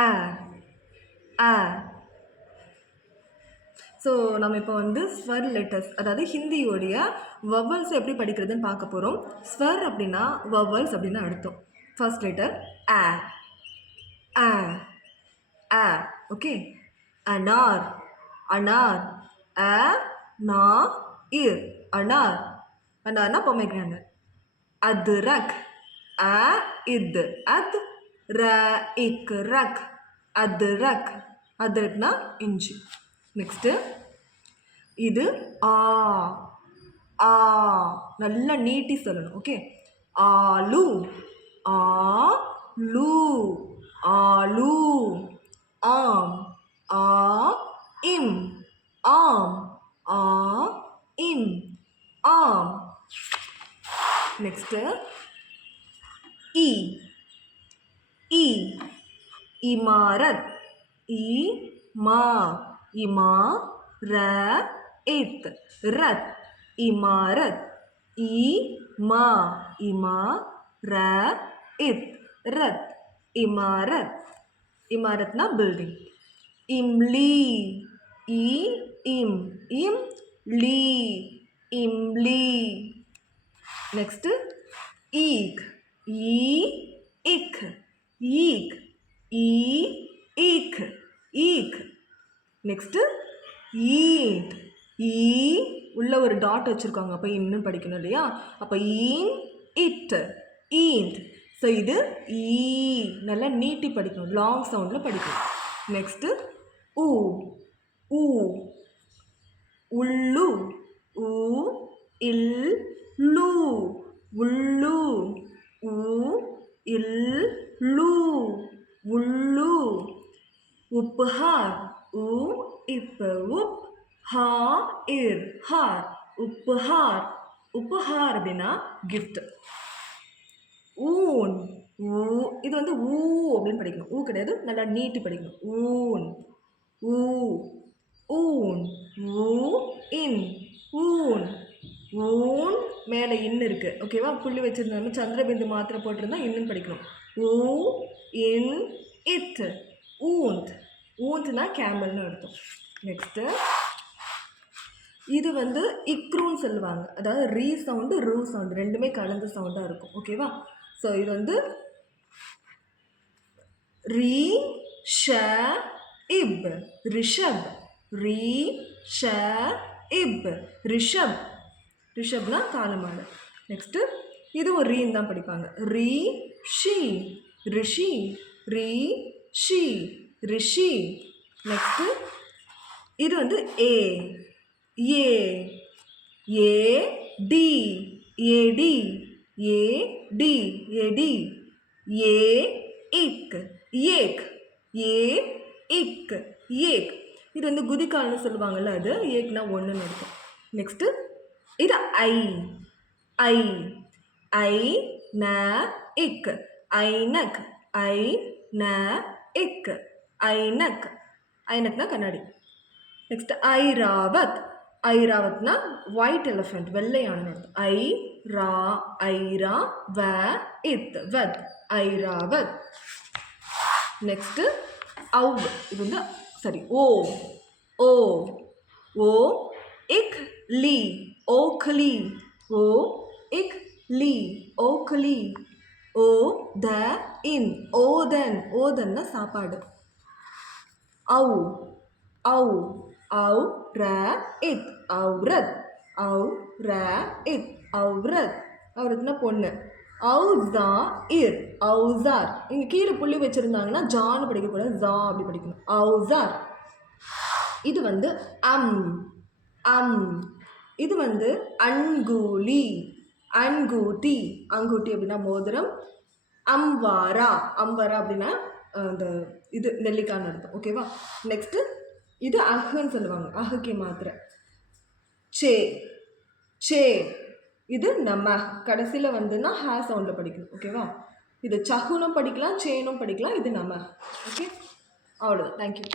ஆ ஆ. So நம்ம இப்போ வந்து ஸ்வர் லெட்டர்ஸ், அதாவது ஹிந்தியோடைய வவல்ஸ் எப்படி படிக்கிறதுன்னு பார்க்க போகிறோம். ஸ்வர் அப்படின்னா வவல்ஸ் அப்படின்னு அர்த்தம். ஃபர்ஸ்ட் லெட்டர் ஆ ஆ ஆ. ஓகே. அனார் அனார் அ நா இர் அனார். அனார்னா பொமைக்ரானட். அத்ரக் அ இத் அத் ர இக் ரக் அத்ரக். அத்ரக்னா இஞ்சி. நெக்ஸ்ட்டு இது ஆ ஆ. நல்லா நீட்டி சொல்லணும். ஓகே. ஆலு ஆ லூ ஆலு. ஆம் ஆ இம் ஆம் ஆ இம் ஆம். நெக்ஸ்ட்டு இ இ இமாரத் இ மா இமா ர இத் ரத் இமாரத் இ மா இமா ர இத் ரத் இமாரத். இமாரத்னா பில்டிங். இம்லி இ இம் இம் லீ இம்லி. நெக்ஸ்ட்டு ஈக் ஈ இக் ஈக் ஈ ஈக் ஈக். நெக்ஸ்ட்டு ஈண்ட் ஈ உள்ள ஒரு டாட் வச்சுருக்காங்க, அப்போ இன்னும் படிக்கணும் இல்லையா? அப்போ ஈன் இட் ஈண்ட். ஸோ இது ஈ. நல்லா நீட்டி படிக்கணும், லாங் சவுண்டில் படிக்கணும். நெக்ஸ்ட்டு ஊ ஊ உள்ளு ஊ இல் லூ உள்ளு ஊ இல் லூ உள்ளு. உப்புஹார் உ இப் உப் ஹா இர் ஹார் உப்புஹார். உப்புஹார் அப்படின்னா கிஃப்ட். ஊன் ஊ. இது வந்து ஊ அப்படின்னு படிக்கணும், ஊ கிடையாது, நல்லா நீட்டி படிக்கணும். ஊன் ஊ ஊன் ஊ இன் ஊன் ஊன். மேலே இன் இருக்கு, ஓகேவா? புள்ளி வச்சிருந்தோம், சந்திரபிந்து மாத்திரை போட்டிருந்தா இன்னும் படிக்கணும். ஊ இன் இட் ஊந்த். ஊந்த்னா கேமல்னு அர்த்தம். நெக்ஸ்ட்டு இது வந்து இக்ரூன்னு சொல்லுவாங்க, அதாவது ரீ சவுண்டு ரூ சவுண்டு ரெண்டுமே கலந்த சவுண்டாக இருக்கும், ஓகேவா? ஸோ இது வந்து ரீ ஷ இப் ரிஷப் ரீ ஷ இப் ரிஷப். ரிஷப்னா காலமாடு. நெக்ஸ்ட்டு இது ஒரு ரீன்னு தான் படிப்பாங்க. ரீ ஷி ரிஷி ரீ ஷி ரிஷி. நெக்ஸ்ட்டு இது வந்து ஏ ஏ ஏ டி ஏடி ஏ டி ஏடி ஏ இக் ஏக் ஏ இக் ஏக். இது வந்து குதிக்கால்னு சொல்லுவாங்கள்ல, அது ஏக்னா ஒன்றுன்னு இருக்கும். நெக்ஸ்ட்டு இது ஐ ஐ ஐ ந இக் ஐனக் ஐ ந இக் ஐனக். ஐனக்னா கண்ணாடி. நெக்ஸ்ட் ஐராவத் ஐராவத்னா ஒயிட் எலிஃபெண்ட், வெள்ளையான. ஐ ரா ஐரா வ இத் வத் ஐராவத். நெக்ஸ்ட்டு அவ். இது வந்து சரி ஓ ஓ ஓ இக் லீ ஓக்லி ஓ இக் லீ ஓக்லி. ஓ த இன் ஓதன் ஓதன்னா சாப்பாடு. ஔ ஔ ஔ ர இத் ஔரத் ஔ ர இத் ஔரத். ஔரத்னா பொண்ணு. ஔஸா இர் ஔசார். இங்கே கீழே புள்ளி வச்சுருந்தாங்கன்னா ஜான்னு படிக்கக்கூடாது, ஜா அப்படி படிக்கணும். ஔசார். இது வந்து அம் அம். இது வந்து அன்கூலி அன்கூட்டி. அங்கூட்டி அப்படின்னா மோதிரம். அம்வாரா அம்வாரா அப்படின்னா அந்த இது நெல்லிக்காய்னு அர்த்தம், ஓகேவா? நெக்ஸ்ட்டு இது அஹ்ன்னு சொல்லுவாங்க, அஹுக்கே மாத்திரை. சே சே. இது நம்ம கடைசியில் வந்துன்னா ஹே சவுண்டில் படிக்கணும், ஓகேவா? இது சஹுனும் படிக்கலாம், சேனும் படிக்கலாம். இது நம்ம. ஓகே, அவ்வளோதான். தேங்க்யூ.